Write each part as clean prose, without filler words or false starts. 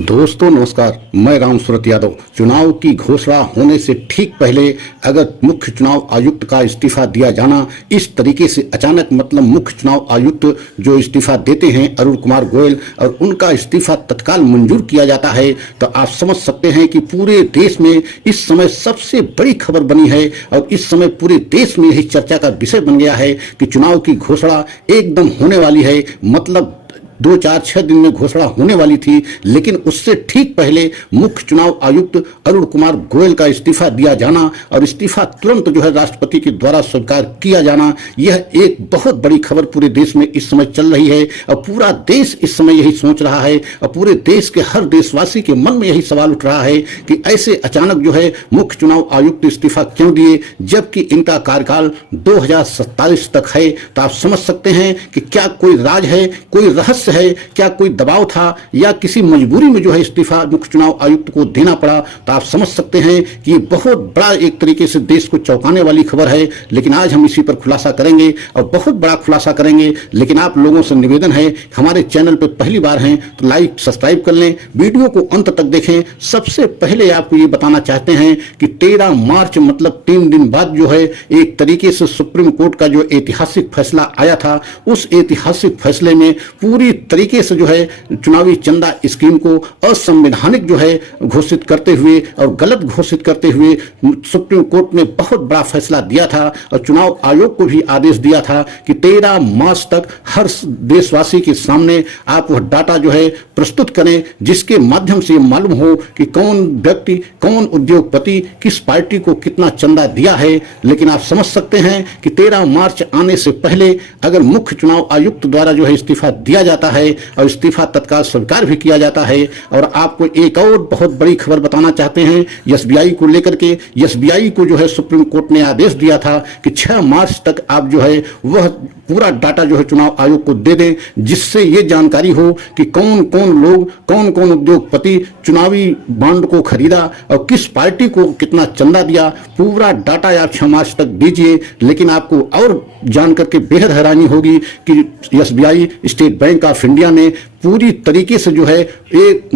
दोस्तों नमस्कार, मैं राम सूरत यादव। चुनाव की घोषणा होने से ठीक पहले अगर मुख्य चुनाव आयुक्त का इस्तीफा दिया जाना इस तरीके से अचानक, मतलब मुख्य चुनाव आयुक्त जो इस्तीफा देते हैं अरुण कुमार गोयल, और उनका इस्तीफा तत्काल मंजूर किया जाता है, तो आप समझ सकते हैं कि पूरे देश में इस समय सबसे बड़ी खबर बनी है और इस समय पूरे देश में यही चर्चा का विषय बन गया है कि चुनाव की घोषणा एकदम होने वाली है। मतलब 2-4-6 दिन में घोषणा होने वाली थी, लेकिन उससे ठीक पहले मुख्य चुनाव आयुक्त अरुण कुमार गोयल का इस्तीफा दिया जाना और इस्तीफा तुरंत जो है राष्ट्रपति के द्वारा स्वीकार किया जाना, यह एक बहुत बड़ी खबर पूरे देश में इस समय चल रही है। और पूरा देश इस समय यही सोच रहा है और पूरे देश के हर देशवासी के मन में यही सवाल उठ रहा है कि ऐसे अचानक जो है मुख्य चुनाव आयुक्त इस्तीफा क्यों दिए, जबकि इनका कार्यकाल 2027 तक है। तो आप समझ सकते हैं कि क्या कोई राज है, कोई रहस्य है, क्या कोई दबाव था या किसी मजबूरी में जो है इस्तीफा मुख्य चुनाव आयुक्त को देना पड़ा। तो आप समझ सकते हैं कि ये बहुत बड़ा एक तरीके से देश को चौंकाने वाली खबर है। लेकिन आज हम इसी पर खुलासा करेंगे और बहुत बड़ा खुलासा करेंगे। लेकिन आप लोगों से निवेदन है, हमारे चैनल पर पहली बार हैं तो लाइक सब्सक्राइब कर लें, वीडियो को अंत तक देखें। सबसे पहले आपको ये बताना चाहते हैं कि 13 मार्च मतलब 3 दिन बाद जो है एक तरीके से सुप्रीम कोर्ट का जो ऐतिहासिक फैसला आया था, उस ऐतिहासिक फैसले में पूरी तरीके से जो है चुनावी चंदा स्कीम को असंवैधानिक जो है घोषित करते हुए और गलत घोषित करते हुए सुप्रीम कोर्ट ने बहुत बड़ा फैसला दिया था और चुनाव आयोग को भी आदेश दिया था कि 13 मार्च तक हर देशवासी के सामने आप वह डाटा जो है प्रस्तुत करें, जिसके माध्यम से मालूम हो कि कौन व्यक्ति, कौन उद्योगपति किस पार्टी को कितना चंदा दिया है। लेकिन आप समझ सकते हैं कि 13 मार्च आने से पहले अगर मुख्य चुनाव आयुक्त द्वारा जो है इस्तीफा दिया जाता है और इस्तीफा तत्काल स्वीकार भी किया जाता है। और आपको एक और बहुत बड़ी खबर बताना चाहते हैं एसबीआई को लेकर के। एसबीआई को जो है सुप्रीम कोर्ट ने आदेश दिया था कि 6 मार्च तक आप जो है वह पूरा डाटा जो है चुनाव आयोग को दे दें, जिससे ये जानकारी हो कि कौन कौन लोग, कौन कौन उद्योगपति चुनावी बॉन्ड को खरीदा और किस पार्टी को कितना चंदा दिया। पूरा डाटा आप 6 मार्च तक दीजिए। लेकिन आपको और जान करके बेहद हैरानी होगी कि SBI, state bank of India ने पूरी तरीके से जो है एक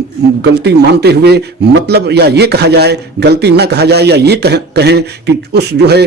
गलती मानते हुए, मतलब या ये कहा जाए गलती ना कहा जाए या ये कहें कि उस जो है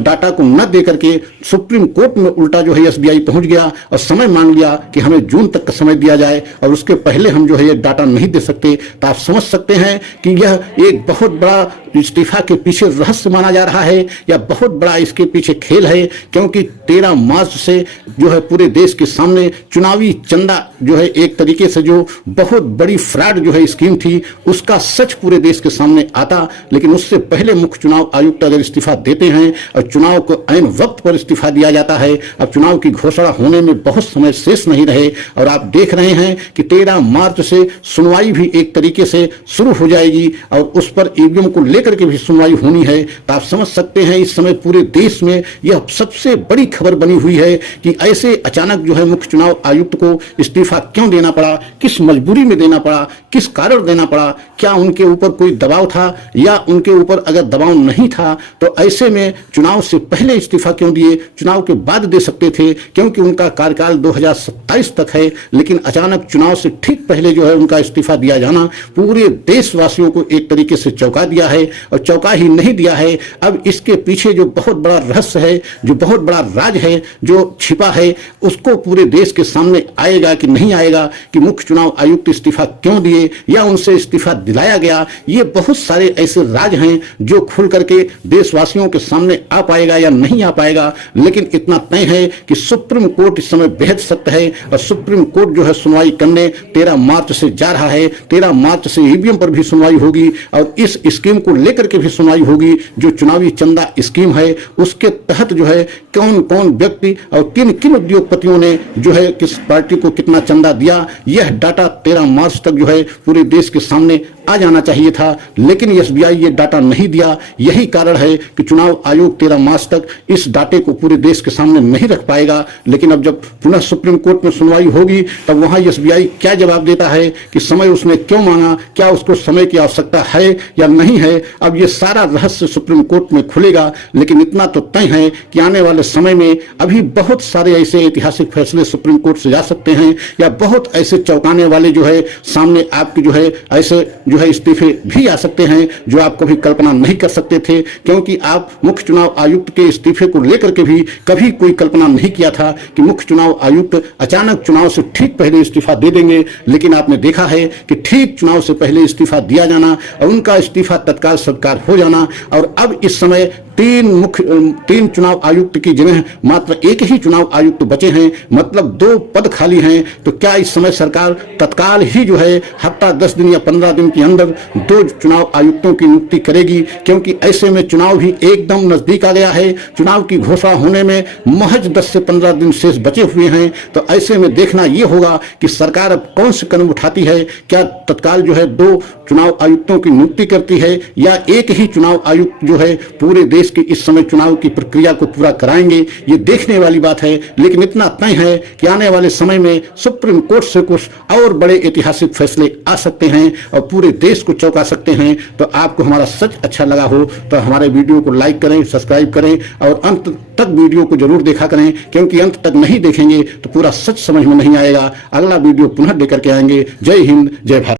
डाटा को न दे करके सुप्रीम कोर्ट में उल्टा जो है एसबीआई पहुंच गया और समय मांग लिया कि हमें जून तक का समय दिया जाए और उसके पहले हम जो है ये डाटा नहीं दे सकते। तो आप समझ सकते हैं कि यह एक बहुत बड़ा इस्तीफा के पीछे रहस्य माना जा रहा है या बहुत बड़ा इसके पीछे खेल है, क्योंकि 13 मार्च से जो है पूरे देश के सामने चुनावी चंदा जो है एक तरीके से जो बहुत बड़ी फ्रॉड जो है स्कीम थी, उसका सच पूरे देश के सामने आता। लेकिन उससे पहले मुख्य चुनाव आयुक्त अगर इस्तीफा देते हैं और चुनाव को ऐन वक्त पर इस्तीफा दिया जाता है, अब चुनाव की घोषणा होने में बहुत समय शेष नहीं रहे और आप देख रहे हैं कि 13 मार्च से सुनवाई भी एक तरीके से शुरू हो जाएगी और उस पर ईवीएम को लेकर के भी सुनवाई होनी है। तो आप समझ सकते हैं इस समय पूरे देश में यह सबसे बड़ी खबर बनी हुई है कि ऐसे अचानक जो है मुख्य चुनाव आयुक्त को इस्तीफा क्यों देना पड़ा, किस मजबूरी में देना पड़ा, किस कारण देना पड़ा। क्या उनके ऊपर कोई दबाव था या उनके ऊपर अगर दबाव नहीं था तो ऐसे में चुनाव से पहले इस्तीफा क्यों दिए, चुनाव के बाद दे सकते थे, क्योंकि उनका कार्यकाल 2027 तक है। लेकिन अचानक चुनाव से ठीक पहले जो है उनका इस्तीफा दिया जाना पूरे देशवासियों को एक तरीके से चौंका दिया है और चौंका ही नहीं दिया है, अब इसके पीछे जो बहुत बड़ा रहस्य है, जो बहुत बड़ा राज है, जो छिपा है, उसको पूरे देश के सामने आएगा कि नहीं आएगा कि मुख्य चुनाव आयुक्त इस्तीफा क्यों दिए या उनसे इस्तीफा दिलाया गया। ये बहुत सारे ऐसे राज हैं जो खुल करके देशवासियों के सामने आ पाएगा या नहीं आ पाएगा। लेकिन इतना तय है कि सुप्रीम कोर्ट इस समय बेहद सख्त है और सुप्रीम कोर्ट जो है सुनवाई करने 13 मार्च से जा रहा है। 13 मार्च से ईवीएम पर भी सुनवाई होगी और इस स्कीम को लेकर के भी सुनवाई होगी, जो चुनावी चंदा स्कीम है उसके तहत जो है कौन कौन व्यक्ति और किन किन उद्योगपतियों ने जो है किस पार्टी को कितना चंदा दिया। यह डाटा 13 मार्च तक जो है पूरे देश के सामने आ जाना चाहिए था, लेकिन एसबीआई ये डाटा नहीं दिया। यही कारण है कि चुनाव आयोग 13 मार्च तक इस डाटे को पूरे देश के सामने नहीं रख पाएगा। लेकिन अब जब पुनः सुप्रीम कोर्ट में सुनवाई होगी तब वहां एसबीआई क्या जवाब देता है कि समय उसने क्यों मांगा, क्या उसको समय की आवश्यकता है या नहीं है। अब ये सारा रहस्य सुप्रीम कोर्ट में खुलेगा। लेकिन इतना तो तय है कि आने वाले समय में अभी बहुत सारे ऐसे ऐतिहासिक फैसले सुप्रीम कोर्ट से जा सकते हैं, या बहुत ऐसे चौंकाने वाले जो है सामने आपके जो है ऐसे जो है इस्तीफे भी आ सकते हैं जो आप कभी कल्पना नहीं कर सकते थे। क्योंकि आप मुख्य चुनाव आयुक्त के इस्तीफे को लेकर के भी कभी कोई कल्पना नहीं किया था कि मुख्य चुनाव आयुक्त अचानक चुनाव से ठीक पहले इस्तीफा दे देंगे। लेकिन आपने देखा है कि ठीक चुनाव से पहले इस्तीफा दिया जाना और उनका इस्तीफा तत्काल स्वीकार हो जाना, और अब इस समय तीन चुनाव आयुक्त की जगह मात्र एक ही चुनाव आयुक्त बचे हैं, मतलब 2 पद खाली हैं। तो क्या इस समय सरकार तत्काल ही जो है हफ्ता 10 दिन या 15 दिन के अंदर 2 चुनाव आयुक्तों की नियुक्ति करेगी? क्योंकि ऐसे में चुनाव भी एकदम नजदीक आ गया है। चुनाव की घोषणा होने में महज 10 से 15 दिन शेष बचे हुए हैं। तो ऐसे में देखना यह होगा कि सरकार अब कौन से कदम उठाती है। क्या तत्काल जो है 2 चुनाव आयुक्तों की नियुक्ति करती है, या एक ही चुनाव आयुक्त जो है पूरे देश की इस समय चुनाव की प्रक्रिया को पूरा कराएंगे? ये देखने वाली बात है। लेकिन इतना तय है कि आने वाले समय में सुप्रीम कोर्ट से कुछ और बड़े ऐतिहासिक फैसले आ सकते हैं और पूरे देश को चौंका सकते हैं। तो आपको हमारा सच अच्छा लगा हो तो हमारे वीडियो को लाइक करें, सब्सक्राइब करें और अंत तक वीडियो को जरूर देखा करें, क्योंकि अंत तक नहीं देखेंगे तो पूरा सच समझ में नहीं आएगा। अगला वीडियो पुनः लेकर के आएंगे। जय हिंद, जय भारत।